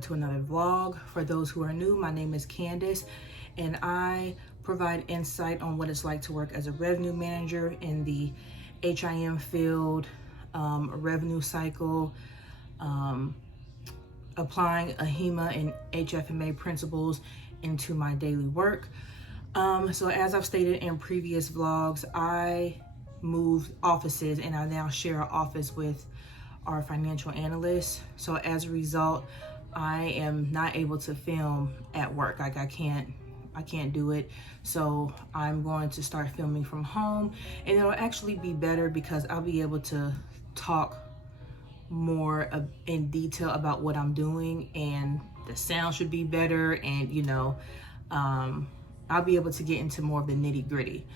welcome to another vlog. For those who are new, my name is Candace and I provide insight on what it's like to work as a revenue manager in the HIM field, revenue cycle, applying AHIMA and HFMA principles into my daily work. So as I've stated in previous vlogs, I moved offices and I now share an office with our financial analyst. So as a result, I am not able to film at work. Like I can't do it. So I'm going to start filming from home, and it'll actually be better because I'll be able to talk more in detail about what I'm doing, and the sound should be better, and I'll be able to get into more of the nitty-gritty.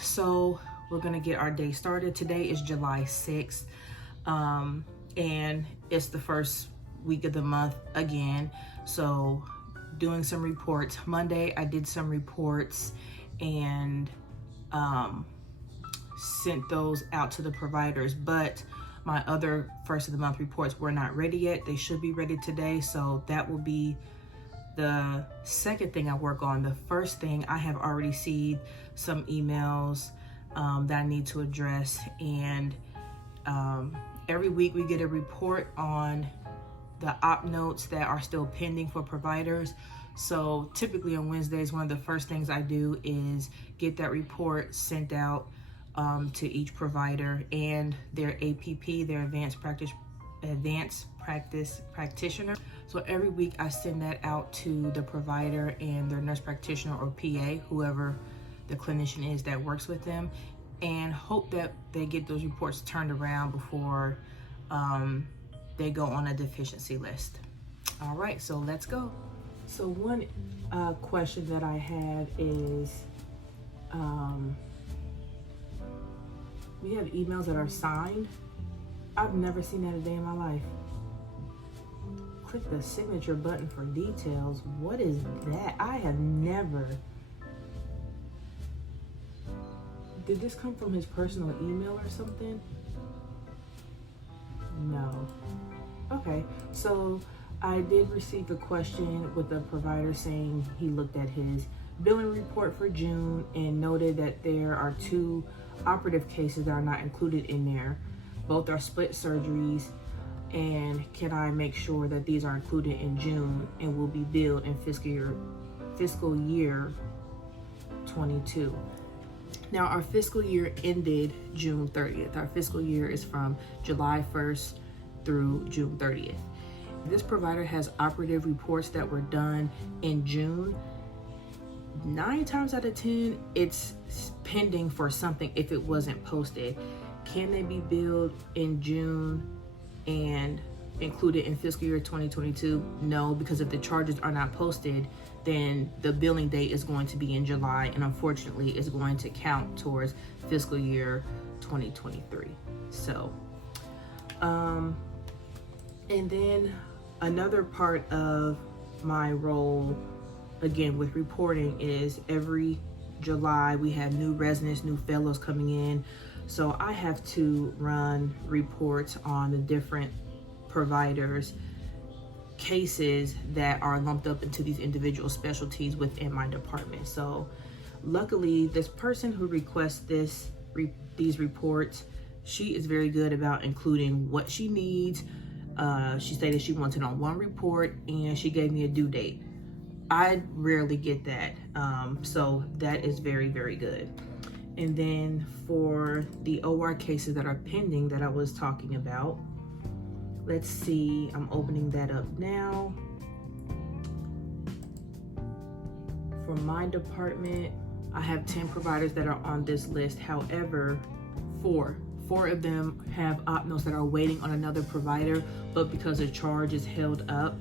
So we're gonna get our day started. Today is July 6th. And it's the first week of the month again. So doing some reports. Monday, I did some reports and sent those out to the providers, but my other first of the month reports were not ready yet. They should be ready today. So that will be the second thing I work on. The first thing, I have already received some emails that I need to address, and every week we get a report on the op notes that are still pending for providers. So typically on Wednesdays, one of the first things I do is get that report sent out to each provider and their APP, their advanced practice practitioner. So every week I send that out to the provider and their nurse practitioner or PA, whoever the clinician is that works with them, and hope that they get those reports turned around before they go on a deficiency list. All right, so let's go. So one question that I have is, we have emails that are signed. I've never seen that a day in my life. Click the signature button for details. What is that? I have never. Did this come from his personal email or something? No. Okay, so I did receive a question with the provider saying he looked at his billing report for June and noted that there are 2 operative cases that are not included in there. Both are split surgeries, and can I make sure that these are included in June and will be billed in fiscal year 22. Now, our fiscal year ended June 30th. Our fiscal year is from July 1st through June 30th. This provider has operative reports that were done in June. 9 times out of 10, it's pending for something if it wasn't posted. Can they be billed in June and included in fiscal year 2022? No, because if the charges are not posted, then the billing date is going to be in July, and unfortunately it's going to count towards fiscal year 2023. So, and then another part of my role, again, with reporting is every July we have new residents, new fellows coming in. So I have to run reports on the different providers' cases that are lumped up into these individual specialties within my department. So luckily, this person who requests these reports, she is very good about including what she needs. She stated she wants it on one report, and she gave me a due date. I rarely get that, so that is very, very good. And then for the OR cases that are pending that I was talking about, let's see, I'm opening that up now. For my department, I have 10 providers that are on this list. However, four of them have op notes that are waiting on another provider, but because the charge is held up,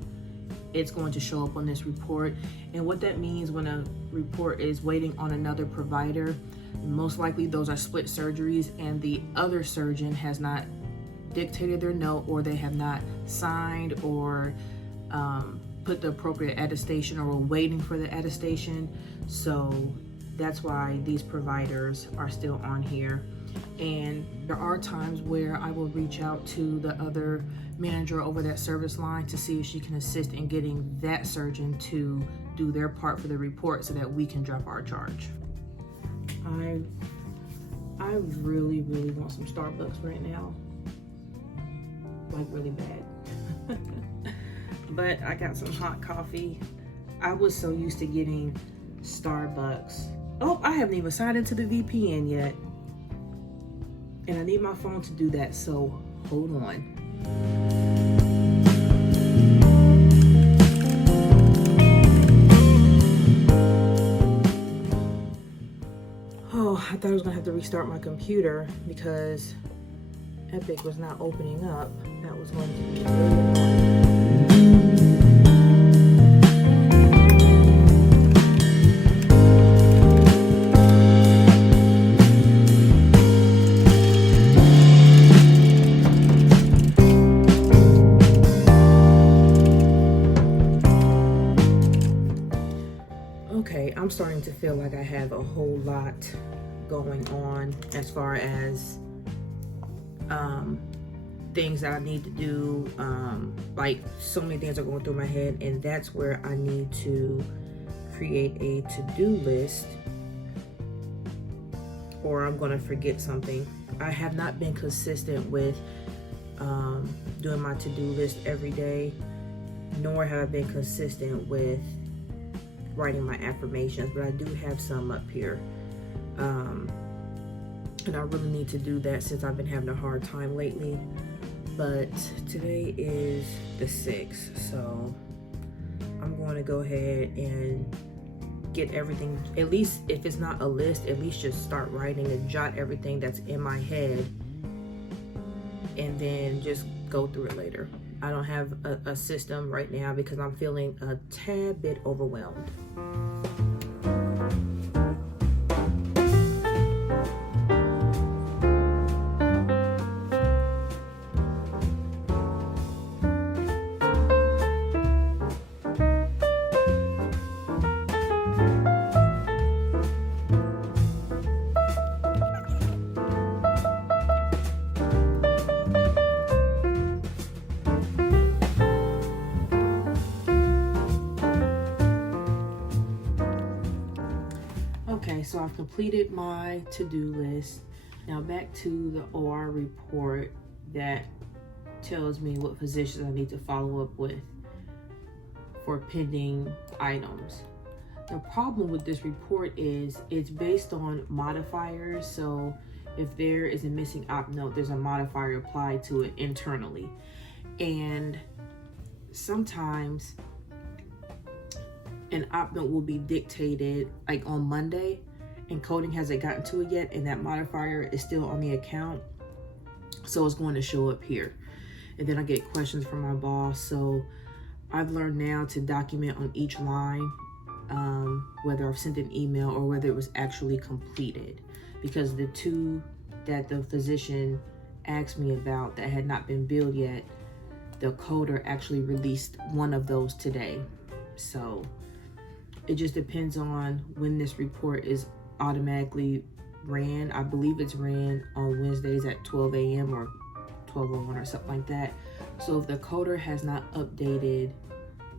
it's going to show up on this report. And what that means when a report is waiting on another provider, most likely those are split surgeries and the other surgeon has not dictated their note, or they have not signed or put the appropriate attestation, or were waiting for the attestation. So that's why these providers are still on here. And there are times where I will reach out to the other manager over that service line to see if she can assist in getting that surgeon to do their part for the report so that we can drop our charge. I really want some Starbucks right now, like really bad. But I got some hot coffee. I was so used to getting Starbucks. Oh, I haven't even signed into the VPN yet. And I need my phone to do that, so hold on. Oh, I thought I was gonna have to restart my computer because Epic was not opening up. That was going to be really annoying. Okay, I'm starting to feel like I have a whole lot going on as far as things that I need to do. Like so many things are going through my head, and that's where I need to create a to-do list, or I'm going to forget something. I have not been consistent with doing my to-do list every day, nor have I been consistent with writing my affirmations, but I do have some up here. And I really need to do that since I've been having a hard time lately. But today is the 6th, so I'm going to go ahead and get everything, at least if it's not a list, at least just start writing and jot everything that's in my head and then just go through it later. I don't have a system right now because I'm feeling a tad bit overwhelmed. Okay, so I've completed my to-do list. Now back to the OR report that tells me what physicians I need to follow up with for pending items. The problem with this report is it's based on modifiers. So if there is a missing op note, there's a modifier applied to it internally. And sometimes an op note will be dictated like on Monday and coding hasn't gotten to it yet, and that modifier is still on the account, so it's going to show up here. And then I get questions from my boss, so I've learned now to document on each line whether I've sent an email or whether it was actually completed, because the two that the physician asked me about that had not been billed yet, the coder actually released one of those today. So it just depends on when this report is automatically ran. I believe it's ran on Wednesdays at 12 a.m. or 12:01 or something like that. So if the coder has not updated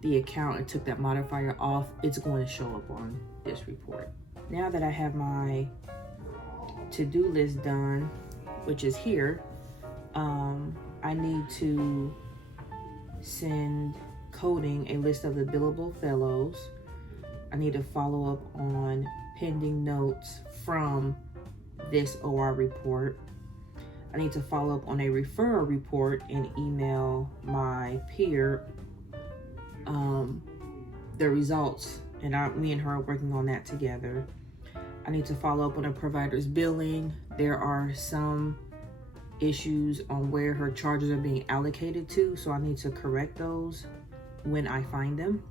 the account and took that modifier off, it's going to show up on this report. Now that I have my to-do list done, which is here, I need to send coding a list of the billable fellows. I need to follow up on pending notes from this OR report. I need to follow up on a referral report and email my peer the results, and me and her are working on that together. I need to follow up on a provider's billing. There are some issues on where her charges are being allocated to, so I need to correct those when I find them.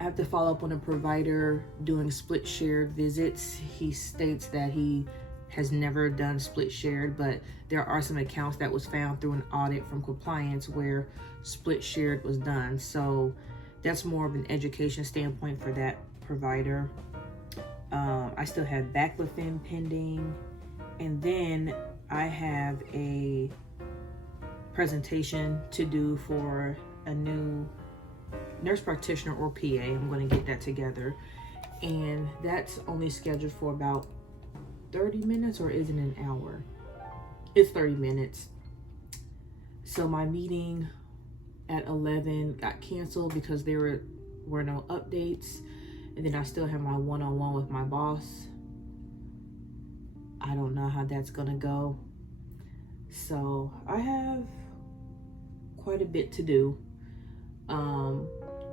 I have to follow up on a provider doing split shared visits. He states that he has never done split shared, but there are some accounts that was found through an audit from compliance where split shared was done. So that's more of an education standpoint for that provider. I still have baclofen pending, And then I have a presentation to do for a new nurse practitioner or PA. I'm going to get that together. And that's only scheduled for about 30 minutes, or is it an hour? It's 30 minutes. So my meeting at 11 got canceled because there were no updates. And then I still have my one-on-one with my boss. I don't know how that's gonna go. So I have quite a bit to do.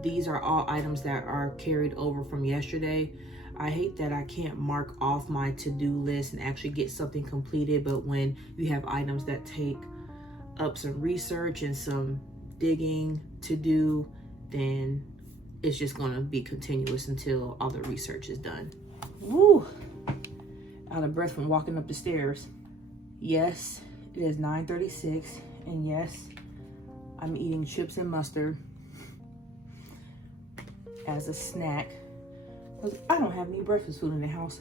These are all items that are carried over from yesterday. I hate that I can't mark off my to-do list and actually get something completed, but when you have items that take up some research and some digging to do, then it's just gonna be continuous until all the research is done. Woo! Out of breath from walking up the stairs. Yes, it is 9:36, and yes, I'm eating chips and mustard as a snack because I don't have any breakfast food in the house.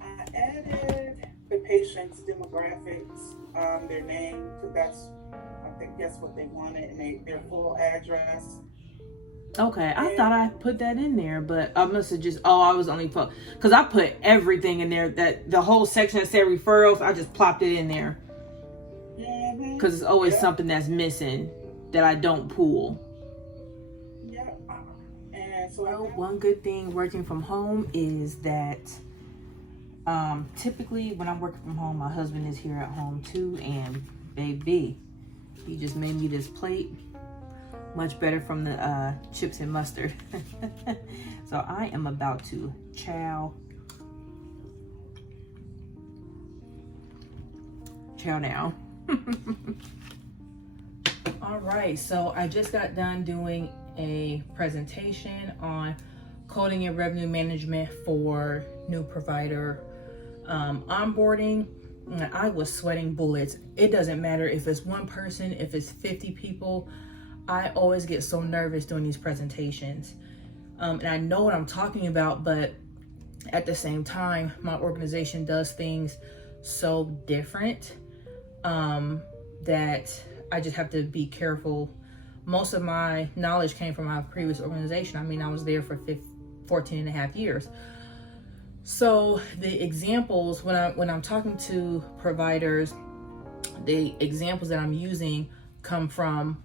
I added the patient's demographics, their name, because I think that's what they wanted, and their full address. Okay, I thought I put that in there, but I must have just, I was only put, because I put everything in there, that the whole section that said referrals, I just plopped it in there. Because it's always something that's missing that I don't pull. Yeah. And so one good thing working from home is that typically when I'm working from home, my husband is here at home too, and baby, he just made me this plate. Much better from the chips and mustard. So I am about to chow down. All right, so I just got done doing a presentation on coding and revenue management for new provider onboarding. And I was sweating bullets. It doesn't matter if it's one person, if it's 50 people. I always get so nervous doing these presentations. And I know what I'm talking about, but at the same time, my organization does things so different that I just have to be careful. Most of my knowledge came from my previous organization. I mean, I was there for 14 and a half years. So the examples, when I'm talking to providers, the examples that I'm using come from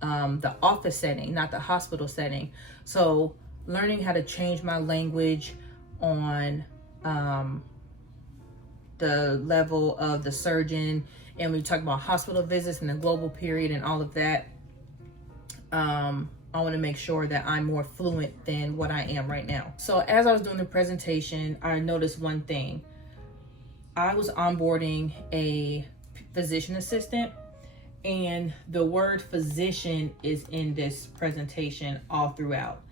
the office setting, not the hospital setting. So learning how to change my language on the level of the surgeon, and we talk about hospital visits and the global period and all of that. I want to make sure that I'm more fluent than what I am right now. So as I was doing the presentation, I noticed one thing. I was onboarding a physician assistant, and the word physician is in this presentation all throughout.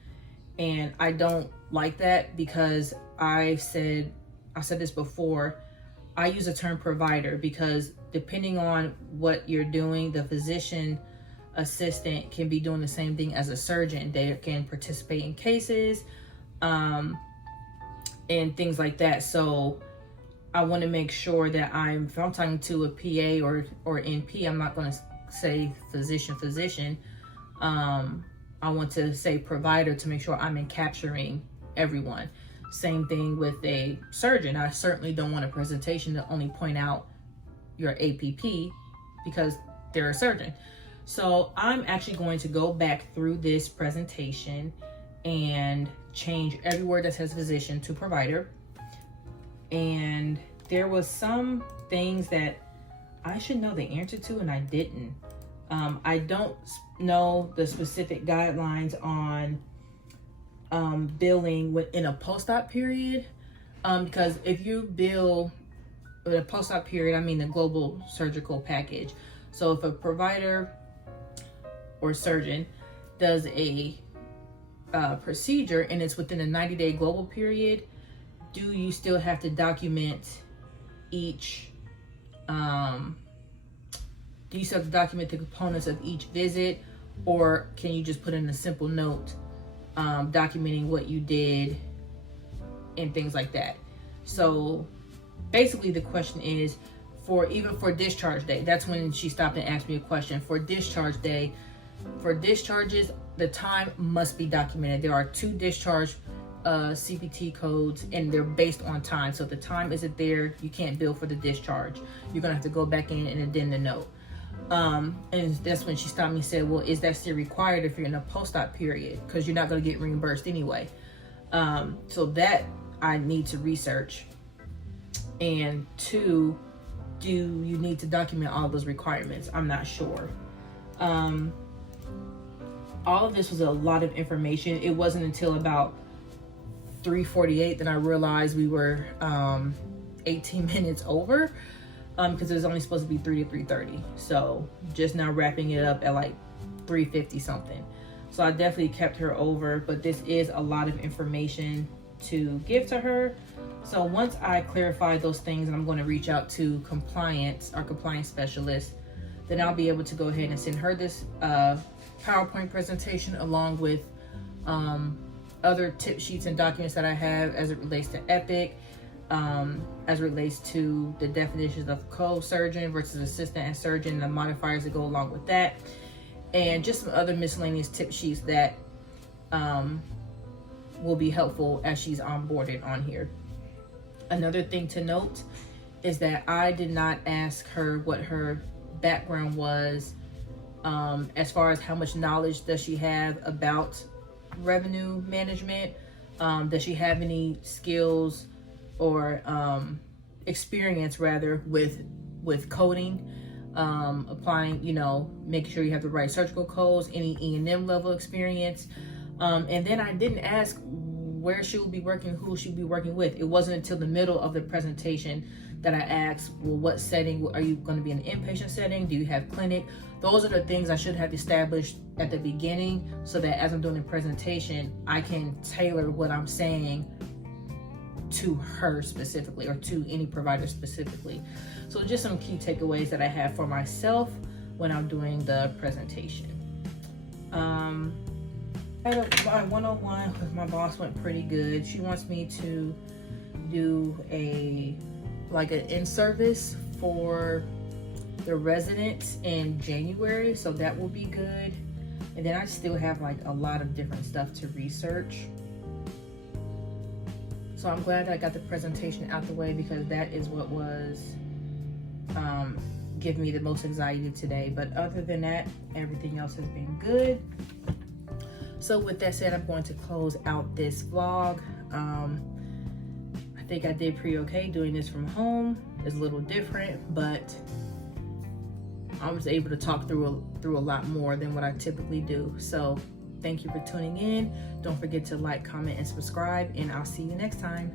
And I don't like that because I said this before, I use the term provider because depending on what you're doing, the physician assistant can be doing the same thing as a surgeon. They can participate in cases and things like that. So I want to make sure that if I'm talking to a PA or NP, I'm not going to say physician. I want to say provider to make sure I'm capturing everyone. Same thing with a surgeon. I certainly don't want a presentation to only point out your APP because they're a surgeon. So I'm actually going to go back through this presentation and change every word that says physician to provider. And there was some things that I should know the answer to and I didn't. I don't know the specific guidelines on billing within a post-op period, because if you bill with a post-op period, I mean the global surgical package. So if a provider or surgeon does a procedure and it's within a 90-day global period, do you still have to document each do you still have to document the components of each visit, or can you just put in a simple note documenting what you did and things like that. So basically the question is, for discharge day, that's when she stopped and asked me a question. For discharge day, for discharges, the time must be documented. There are 2 discharge CPT codes, and they're based on time. So if the time isn't there, you can't bill for the discharge. You're gonna have to go back in and addend the note. And that's when she stopped me and said, well, is that still required if you're in a post-op period? Because you're not gonna get reimbursed anyway. So that I need to research. And 2, do you need to document all of those requirements? I'm not sure. All of this was a lot of information. It wasn't until about 3:48 that I realized we were 18 minutes over, because it was only supposed to be 3 to 3:30. So just now wrapping it up at like 3:50 something. So I definitely kept her over, but this is a lot of information to give to her. So once I clarify those things, and I'm going to reach out to compliance, our compliance specialist, then I'll be able to go ahead and send her this PowerPoint presentation along with other tip sheets and documents that I have as it relates to Epic, as it relates to the definitions of co-surgeon versus assistant and surgeon, and the modifiers that go along with that, and just some other miscellaneous tip sheets that will be helpful as she's onboarded on here. Another thing to note is that I did not ask her what her background was, as far as how much knowledge does she have about revenue management. Does she have any skills or experience rather with coding, applying, making sure you have the right surgical codes, any E&M level experience. And then I didn't ask where she will be working, who she'll be working with. It wasn't until the middle of the presentation that I asked, well, what setting are you going to be in an inpatient setting? Do you have clinic? Those are the things I should have established at the beginning, so that as I'm doing the presentation, I can tailor what I'm saying to her specifically, or to any provider specifically. So just some key takeaways that I have for myself when I'm doing the presentation. My 101 with my boss went pretty good. She wants me to do an in-service for the residents in January, so that will be good. And then I still have a lot of different stuff to research. So I'm glad that I got the presentation out the way, because that is what was giving me the most anxiety today. But other than that, everything else has been good. So with that said, I'm going to close out this vlog. I think I did pretty okay doing this from home. It's a little different, but I was able to talk through a lot more than what I typically do. So thank you for tuning in. Don't forget to like, comment, and subscribe, and I'll see you next time.